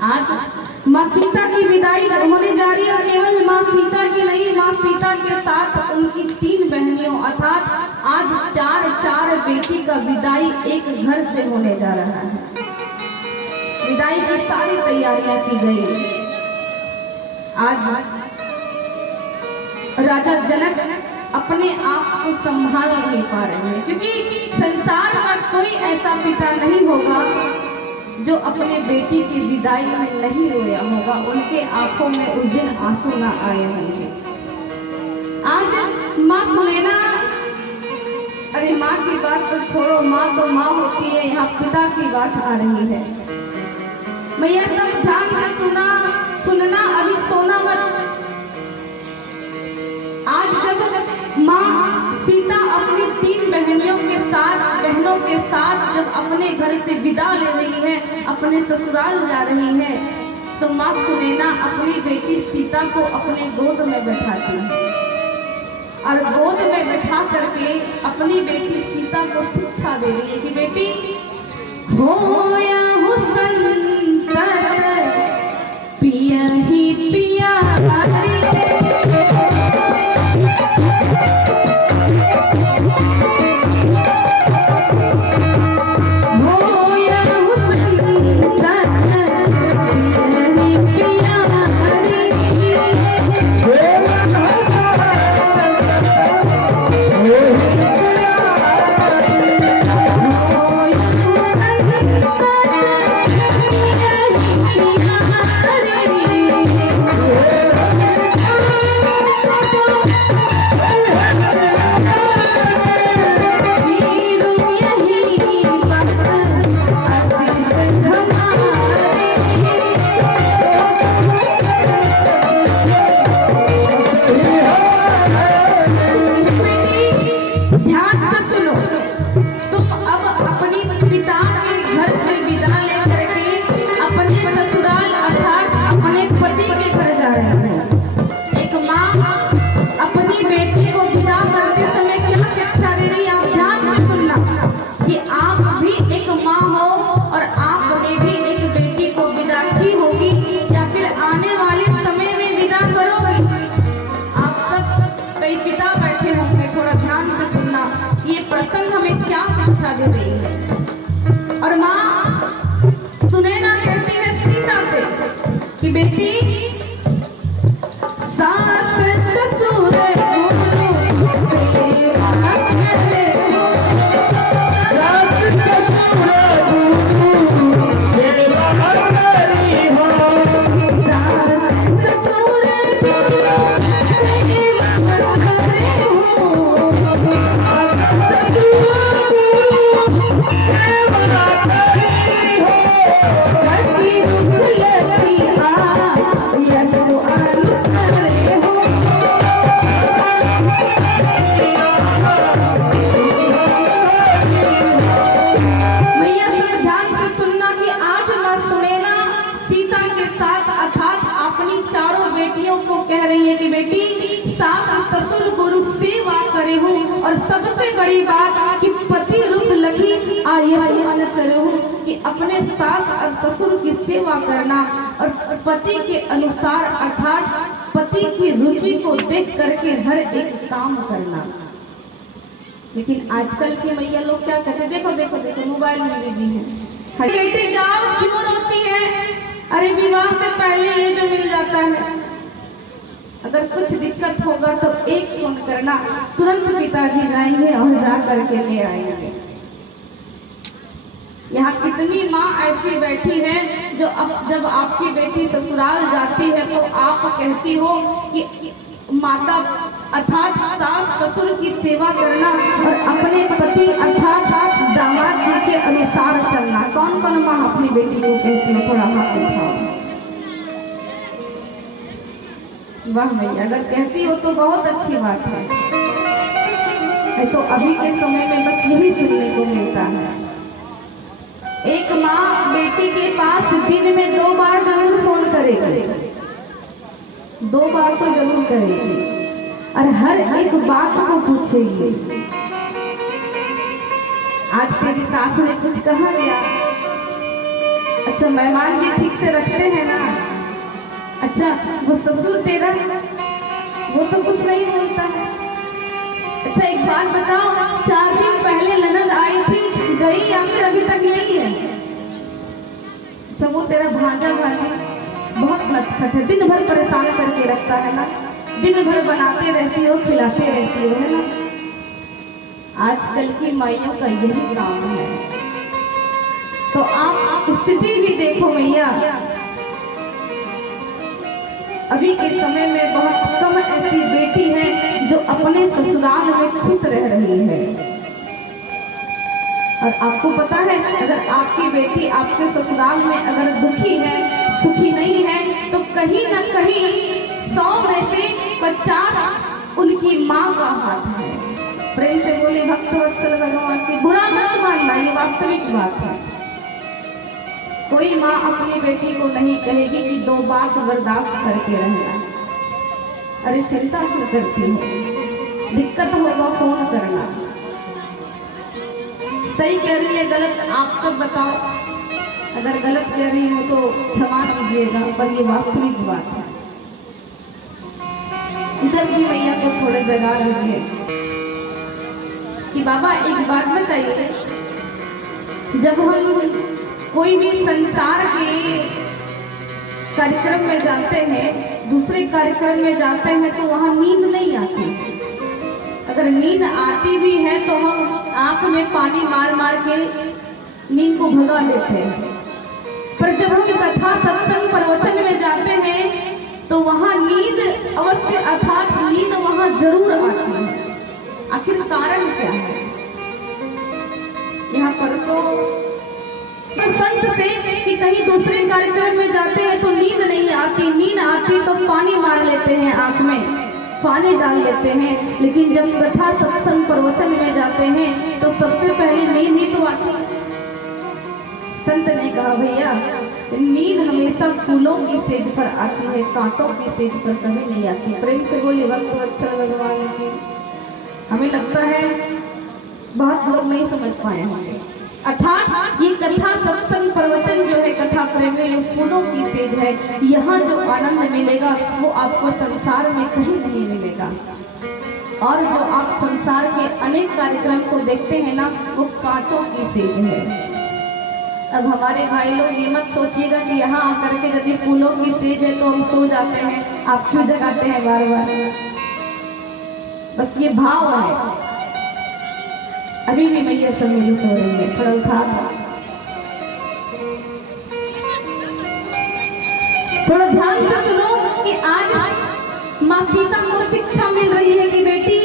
आज माँ सीता की विदाई होने जा रही है। केवल माँ सीता की नहीं, माँ सीता के साथ उनकी 3 बहनियों अर्थात आज 4 बेटी का विदाई एक घर से होने जा रहा है। विदाई की सारी तैयारियां की गई। आज राजा जनक अपने आप को संभाल नहीं पा रहे हैं, क्योंकि संसार का कोई ऐसा पिता नहीं होगा जो अपने बेटी की विदाई में नहीं रोया होगा, उनके आंखों में उस दिन आंसू ना आए होंगे। आज माँ सुनैना, अरे माँ की बात तो छोड़ो, माँ तो माँ होती है, यहाँ पिता की बात आ रही है। मैया सब ध्यान से सुनना, अभी सोना मत। आज जब माँ सीता अपनी 3 बहनों के साथ जब अपने घर से विदा ले रही है, अपने ससुराल जा रही है, तो माँ सुनैना अपनी बेटी सीता को अपने गोद में बैठाती है और गोद में बैठा करके अपनी बेटी सीता को शिक्षा दे रही है कि बेटी हो या हुसन पिया ही पिया प्रसंग हमें क्या शिक्षा दे रही है। और माँ सुनैना कहती है सीता से कि बेटी सास ससुर कह रही है कि बेटी सास ससुर गुरु सेवा करे हो, और सबसे बड़ी बात कि पति रूप लखी आयसु मन सरहु, कि अपने सास और ससुर की सेवा करना और पति के अनुसार अर्थात पति की रुचि को देख करके हर एक काम करना। लेकिन आजकल की मैया लोग क्या कहते हैं, देखो देखो देखो मोबाइल में बिजी है, बेटी जाओ क्यों रोती है, अरे विवाह से पहले ये जो मिल जाता है, अगर कुछ दिक्कत होगा तो एक फोन करना, तुरंत पिताजी जाएंगे और जा करके ले आएंगे। यहाँ कितनी माँ ऐसी बैठी है जो अब जब आपकी बेटी ससुराल जाती है तो आप कहती हो कि माता अर्थात सास ससुर की सेवा करना और अपने पति अर्थात दामाद जी के अनुसार चलना। कौन कौन माँ अपनी बेटी को कहती है, थोड़ा हाथ उठाओ। वाह भैया, अगर कहती हो तो बहुत अच्छी बात है। तो अभी के समय में बस यही सुनने को मिलता है। एक माँ बेटी के पास दिन में 2 बार जरूर फोन करेगी, 2 बार तो जरूर करेगी, और हर एक बात को पूछेगी। आज तेरी सास ने कुछ कहा क्या? अच्छा मेहमान जी ठीक से रखते हैं ना? अच्छा वो ससुर तेरा वो तो कुछ नहीं बोलता है। अच्छा एक बात बताओ, 4 दिन पहले ननद आई थी, गई या फिर अभी तक यही है? अच्छा वो तेरा भांजा भाभी बहुत नटखट है, दिन भर परेशान करके रखता है ना, दिन भर बनाते रहती हो खिलाते रहती हो, है ना? आजकल की माइयों का यही काम है। तो आप स्थिति भी देखो मैया, अभी के समय में बहुत कम ऐसी बेटी है जो अपने ससुराल में खुश रह रही है। और आपको पता है अगर आपकी बेटी आपके ससुराल में अगर दुखी है, सुखी नहीं है, तो कहीं ना कहीं 100 में से 50 उनकी माँ का हाथ है। प्रेम से बोले भक्तवत्सल भगवान की, बुरा मत मानना, ये वास्तविक बात है। कोई माँ अपनी बेटी को नहीं कहेगी कि 2 बात बर्दाश्त करके रहना। अरे चिंता क्यों करती हो, दिक्कत होगा फोन करना। सही कह रही है गलत आप सब बताओ, अगर गलत कह रही हो तो क्षमा कीजिएगा, पर ये वास्तविक बात है। इधर भी मैया को थोड़े जगा दीजिए कि बाबा एक बात बताइए, जब हम कोई भी संसार के कार्यक्रम में जाते हैं, दूसरे कार्यक्रम में जाते हैं, तो वहां नींद नहीं आती। अगर नींद आती भी है तो हम आंख में पानी मार मार के नींद को भगा देते हैं। पर जब हम कथा सत्संग प्रवचन में जाते हैं तो वहां नींद अवश्य अर्थात नींद वहां जरूर आती है। आखिर कारण क्या है? यहाँ परसों संत से कि कहीं दूसरे कार्यक्रम में जाते हैं तो नींद नहीं आती, नींद आती तो पानी मार लेते हैं, आंख में पानी डाल लेते हैं। लेकिन जब कथा सत्संग प्रवचन में जाते हैं तो सबसे पहले नींद ही तो आती है। संत ने कहा भैया नींद हमेशा फूलों की सेज पर आती है, कांटों की सेज पर कभी नहीं आती। प्रेम से बोली भक्तवत्सल भगवान की। हमें लगता है बहुत लोग नहीं समझ पाए होंगे। अर्थात ये कथा सत्संग प्रवचन जो है, कथा प्रेमी ये फूलों की सेज है। यहाँ जो आनंद मिलेगा वो आपको संसार में कहीं नहीं मिलेगा। और जो आप संसार के अनेक कार्यक्रम को देखते हैं ना, वो कांटों की सेज है। अब हमारे भाई लोग ये मत सोचिएगा कि यहाँ आकर के यदि फूलों की सेज है तो हम सो जाते हैं, आप क्यों जगाते हैं बार बार? बस ये भाव है। अभी भी मैया सब मेरी सो रही है, थोड़ा उठा थोड़ा ध्यान से सुनो कि आज माँ सीता को शिक्षा मिल रही है कि बेटी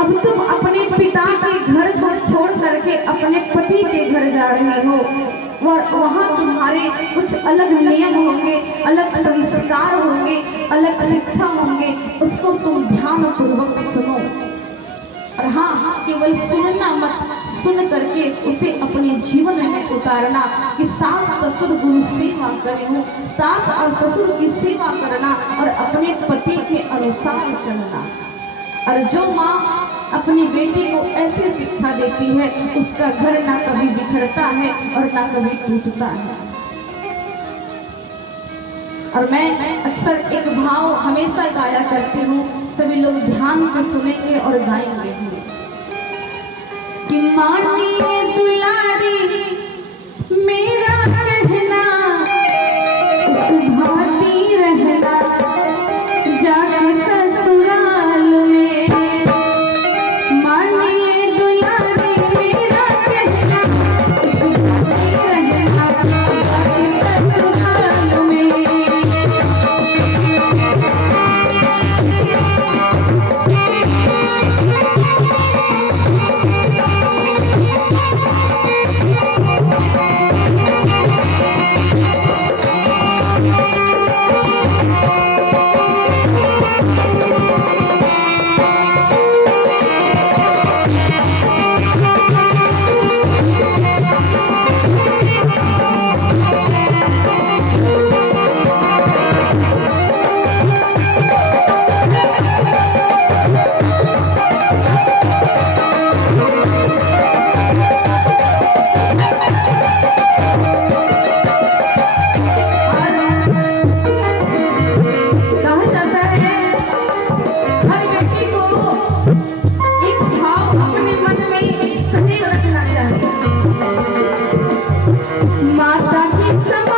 अब तुम अपने पिता के घर को छोड़ करके अपने पति के घर जा रहे हो, और वहाँ तुम्हारे कुछ अलग नियम होंगे, अलग संस्कार होंगे, अलग शिक्षा होंगे। उसको तुम ध्यान पूर्वक सुनो। और हाँ, केवल सुनना मत, सुन करके उसे अपने जीवन में उतारना कि सास ससुर गुरु सेवा करे हो, सास और ससुर की सेवा करना और अपने पति के अनुसार चलना। और जो माँ अपनी बेटी को ऐसे शिक्षा देती है उसका घर ना कभी बिखरता है और ना कभी टूटता है। और मैं अक्सर एक भाव हमेशा गाया करती हूँ, सभी लोग ध्यान से सुनेंगे और गाएंगे भी कि मानिए दुलारी मेरा कहना, उस भांति रहना जाके ससुराल में। मानिए दुलारी मेरा कहना, उस भांति रहना जाके ससुराल में। सब